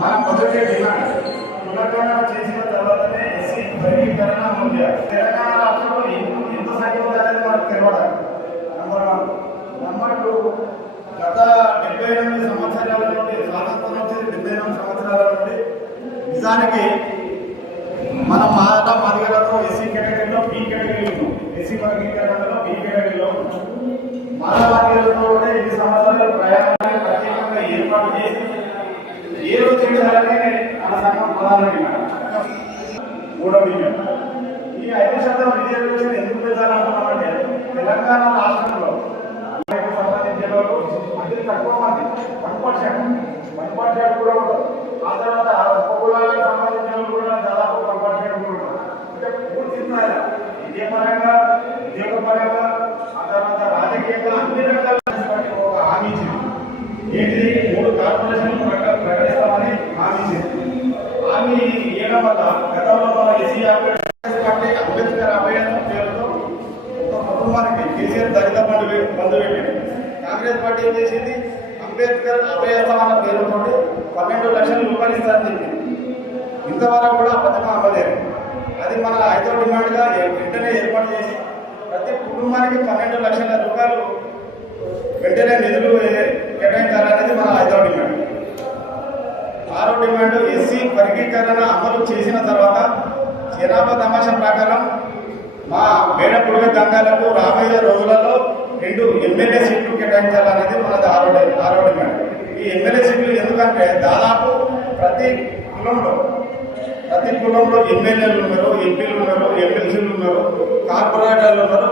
మన మొదటి డిమాండ్ కులగణన చేసిన తర్వాతనే ఎస్సీ వర్గీకరణ అమలు చేయాలి. తెలంగాణ రాష్ట్రంలో ఎంత సంఖ్య ఉంది అనేది మనకు తెలవడాలి. నెంబర్ 2, గత 78 సంవత్సరాల నుండి స్వాతంత్రం వచ్చి 78 సంవత్సరాల నుండి నిజానికి మన మాల మదిగలలో ఎస్సీ కేటగిరీలో బి కేటగిరీలో ఎస్సీ వర్గీకరణలో బి కేటగిరీలో మాల మదిగలలో కూడా 8 సంవత్సరాల ప్రయాణాన్ని ప్రత్యేకంగా ఏర్పాటు చేసి ఏ రోజు చేయాలని మన సంఘం ప్రధాన డిమాండ్. 3వ డిమాండ్, ఈ 5% రిజర్వేషన్ ఎందుకు పెంచాలనుకున్నామంటే తెలంగాణ రాష్ట్రంలో సంబంధించిన మంది తక్కువ మంది 1% కూడా ఉంటుంది. ఆ తర్వాత ఉపకులాలకు సంబంధించిన కూడా దాదాపు 1% కూడా ఉంటుంది. అంటే పూర్తి విద్యాపరంగా ఉద్యోగపరంగా ఆ తర్వాత రాజకీయంగా అన్ని రకాల ఒక హామీ ఇచ్చింది. ఏంటిది? 3 కార్పొరేషన్లు ప్రకటిస్తామని హామీ ఇచ్చింది. హామీ ఇవ్వడం వల్ల గతంలో మన ఎస్సీ పార్టీ అంబేద్కర్ అభయాసం పేరుతో ఒక కుటుంబానికి కేసీఆర్ దళిత బంధు పెట్టింది. కాంగ్రెస్ పార్టీ ఏం చేసింది? అంబేద్కర్ అభయాసం అన్న పేరుతో 12 లక్షల రూపాయలు ఇస్తారని చెప్పింది. ఇంతవరకు కూడా పథకం అవ్వలేదు. అది మన 5వ డిమాండ్గా వెంటనే ఏర్పాటు చేసి ప్రతి కుటుంబానికి 12 లక్షల రూపాయలు వెంటనే నిధులు కేటాయించాలనేది మన 5వ డిమాండ్. 6వ డిమాండ్, ఎస్సీ వర్గీకరణ అమలు చేసిన తర్వాత జనాభా తమాషా ప్రకారం మా మేడపుడుగ దంగాలకు రాబోయే రోజులలో 2 ఎమ్మెల్యే సీట్లు కేటాయించాలనేది మనది 6వ డిమాండ్. ఈ ఎమ్మెల్యే సీట్లు ఎందుకంటే దాదాపు ప్రతి కులంలో ఎమ్మెల్యేలు ఉన్నారు, ఎంపీలు ఉన్నారు, ఎమ్మెల్సీలు ఉన్నారు, కార్పొరేటర్లు ఉన్నారు.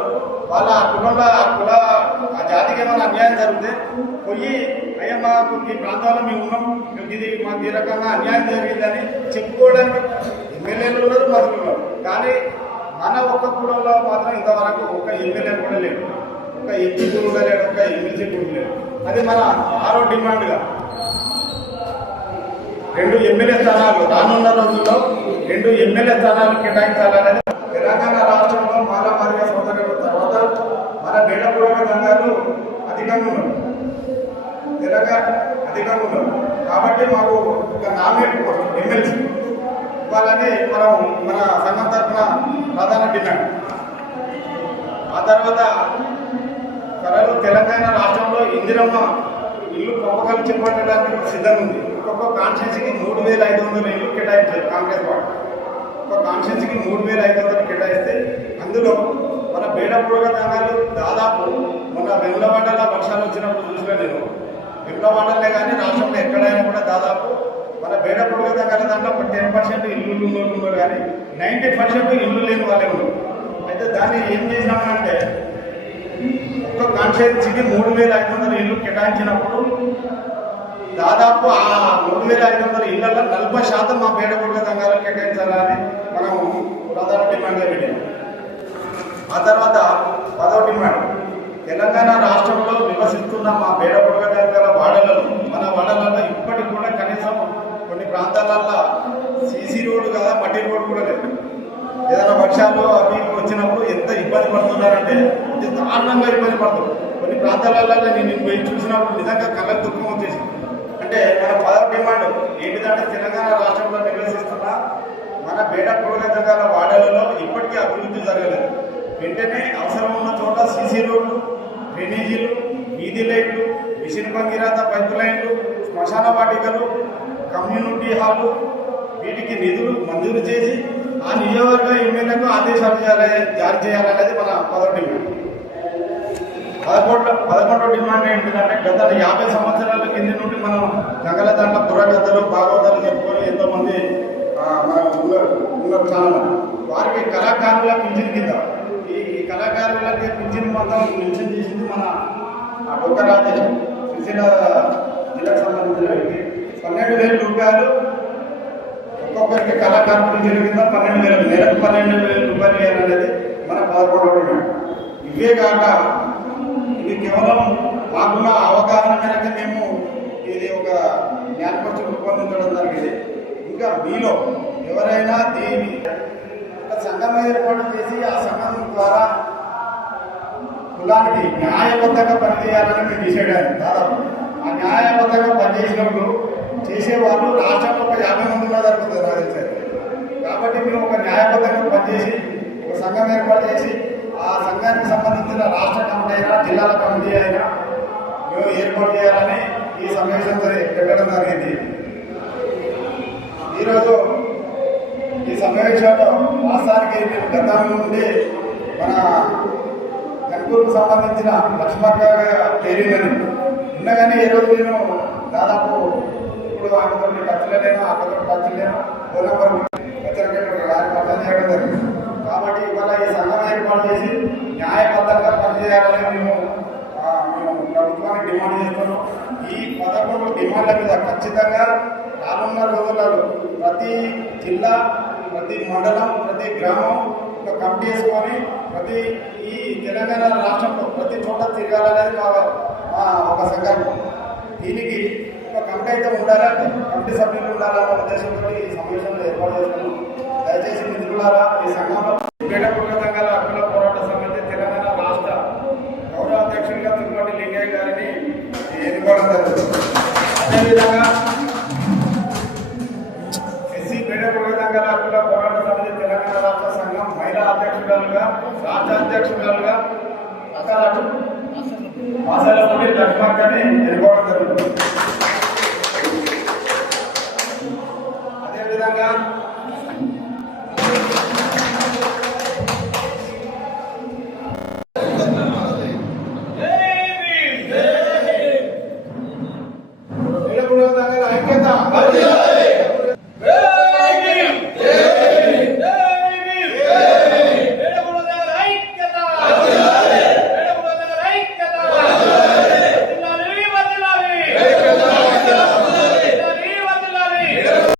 వాళ్ళ కులంలో ఆ జాతికి ఏమైనా అన్యాయం జరిగితే పోయి అయ్యా మాకు ఈ ప్రాంతాల్లో మేము ఉన్నాం, ఇది మాకు ఈ రకంగా అన్యాయం జరిగిందని చెప్పుకోవడానికి ఎమ్మెల్యేలు ఉన్నారు, మంత్రులు ఉన్నారు. కానీ మన ఒక్క కులంలో మాత్రం ఇంతవరకు ఒక ఎమ్మెల్యే కూడా లేదు, ఒక ఎంపీ కూడా లేడు, ఒక ఎమ్మెల్సీ కూడా లేదు. అది మన 6వ డిమాండ్గా 2 ఎమ్మెల్యే స్థానాలు రానున్న రోజుల్లో 2 ఎమ్మెల్యే స్థానాలు కేటాయించాలనేది. తెలంగాణ రాష్ట్రంలో మాల మరియు సోదరుల తర్వాత మన మేడపుడుగ దంగాలు అధికంగా ఉన్నారు, కాబట్టి మాకు ఒక నామినేట్ ఎమ్మెల్సీ ఇవ్వాలని మన సంఘం తరఫున ప్రధాన డిమాండ్. ఆ తర్వాత త్వరలో తెలంగాణ రాష్ట్రంలో ఇందిరమ్మ ఇల్లు పంపకాలు చేపట్టడానికి సిద్ధంగా ఉంది. ఒక్కొక్క కాన్స్టిట్యూన్సీకి 3,500 ఇల్లు కేటాయించారు కాంగ్రెస్ పార్టీ. ఒక కాన్స్టిట్యూన్సీకి 3,500 కేటాయిస్తే అందులో మన మేడపుడుగ దంగాలు దాదాపు మన వెమ్లవాడలో వర్షాలు వచ్చినప్పుడు చూసినా నేను వెమ్లవాడలే కానీ రాష్ట్రంలో ఎక్కడైనా కూడా దాదాపు మన మేడపుడుగ దంగాల దాంట్లో 10% ఇల్లు ఉన్నారు, కానీ 90% ఇల్లు లేని వాళ్ళే ఉన్నారు. అయితే దాన్ని ఏం చేసినామంటే ఒక్క కాన్స్టిట్యూన్సీకి 3,500 ఇల్లు కేటాయించినప్పుడు దాదాపు ఆ 3,500 ఇళ్లలో 40% మా మేడపుడుగ దంగాలు కేటాయించాలని మనం ప్రధాన డిమాండ్గా పెట్టాం. ఆ తర్వాత 10వ డిమాండ్, తెలంగాణ రాష్ట్రంలో నివసిస్తున్న మా మేడపుడుగ దంగాల మన వాడలలో ఇప్పటికి కూడా కనీసం కొన్ని ప్రాంతాలలో సీసీ రోడ్డు కదా మట్టి రోడ్డు కూడా లేదు. ఏదైనా వర్షాలు అవి వచ్చినప్పుడు ఎంత ఇబ్బంది పడుతున్నారంటే దారుణంగా ఇబ్బంది పడుతుంది. కొన్ని ప్రాంతాలలో నేను పోయి చూసినప్పుడు నిజంగా కళ్ళకు దుఃఖం వచ్చేసింది. అంటే మన 10వ డిమాండ్ ఏంటిదంటే తెలంగాణ రాష్ట్రంలో నివసిస్తున్న మన మేడపుడుగ దంగాల వాడలలో ఇప్పటికీ అభివృద్ధి జరగలేదు. వెంటనే అవసరం ఉన్న చోట సీసీ రోడ్లు, డ్రైనేజీలు, వీధి లైట్లు, మిషన్ భగీరథ పైపు లైన్లు, శ్మశాన వాటికలు, కమ్యూనిటీ హాలు వీటికి నిధులు మంజూరు చేసి ఆ నియోజకవర్గ ఎమ్మెల్యేకు ఆదేశాలు జారీ చేయాలనేది మన 10వ డిమాండ్. 11వ డిమాండ్ ఏంటంటే గత 50 సంవత్సరాల కింద నుండి మనం దంగల దాంట్లో బుర్రకథలు భాగవతాలు చెప్పుకొని ఎంతోమంది మనం ఉన్నారు చాలా. వారికి కళాకారుల పింఛన్ కింద ఈ కళాకారులకి పింఛన్ మొత్తం మెన్షన్ చేసింది మన డొక్క రాజేష్ సిరిసిల్ల జిల్లాకు సంబంధించిన 12,000 రూపాయలు ఒక్కొక్కరికి కళాకారుల పింఛన్ కింద 12,000 నెలకు 12,000 రూపాయలు వేయాలనేది మన 11వ డిమాండ్. ఇవే కాక ఇది కేవలం మాకున్న అవగాహన మేరకు మేము ఇది ఒక జ్ఞానపరిచయం రూపొందించడం జరిగింది. ఇంకా మీలో ఎవరైనా దీని ఒక సంఘం ఏర్పాటు చేసి ఆ సంఘం ద్వారా కులానికి న్యాయబద్ధంగా పనిచేయాలని మేము డిసైడ్ అయ్యాం. దాదాపు ఆ న్యాయబద్ధంగా పనిచేసినప్పుడు చేసేవాళ్ళు రాష్ట్రంలో న్యాయబద్ధంగా పనిచేసి ఒక సంఘం ఏర్పాటు చేసి ఆ సంఘానికి సంబంధించిన రాష్ట్ర కమిటీ అయినా జిల్లాల కమిటీ అయినా మేము ఏర్పాటు చేయాలని ఈ సమావేశం పెట్టడం జరిగింది. ఈరోజు ఈ సమావేశంలో వాస్తవానికి నేను గతం నుండి మన కనుగోలుకు సంబంధించిన లక్ష్మక్క పేరిందని ఉన్నగానే ఈరోజు నేను దాదాపు ఇప్పుడు ఆమెతో టచ్లో లేను, అక్కతో టచ్ లేను, ఫోన్ నెంబర్ పట్టం చేయడం జరిగింది. కాబట్టి ఇవాళ ఈ సంఘం ఏర్పాటు చేసి న్యాయబద్ధంగా పనిచేయాలని మేము ప్రభుత్వానికి డిమాండ్ చేస్తున్నాం. ఈ 11 డిమాండ్ల మీద ఖచ్చితంగా రానున్న రోజులలో ప్రతి జిల్లా, ప్రతి మండలం, ప్రతి గ్రామం ఒక కమిటీ వేసుకొని ప్రతి ఈ తెలంగాణ రాష్ట్రంలో ప్రతి చోట తిరగాలనేది మా ఒక సంకల్పం. దీనికి ఒక కమిటీ అయితే ఉండాలంటే కమిటీ సభ్యులు ఉండాలన్న ఉద్దేశంతో ఈ సమావేశంలో ఏర్పాటు చేస్తున్నాం. దయచేసి మిత్రులారా, ఈ సంఘంలో పేదపూర్వ సంఘాల హక్కుల పోరాట సమితి తెలంగాణ రాష్ట్ర గౌరవ అధ్యక్షులుగా తిరుపతి లింగయ్య గారిని ఎన్నుకోవడం జరుగుతుంది. అదేవిధంగా ఎస్సీ పేదపూర్వ సంఘాల హక్కుల పోరాట సమితి తెలంగాణ రాష్ట్ర సంఘం మహిళా అధ్యక్షురాలుగా, రాష్ట్ర అధ్యక్షురాలుగా వాసాలపూడి లక్ష్మక్కని ఎన్నుకోవడం జరుగుతుంది. అదేవిధంగా పేదపూర్వ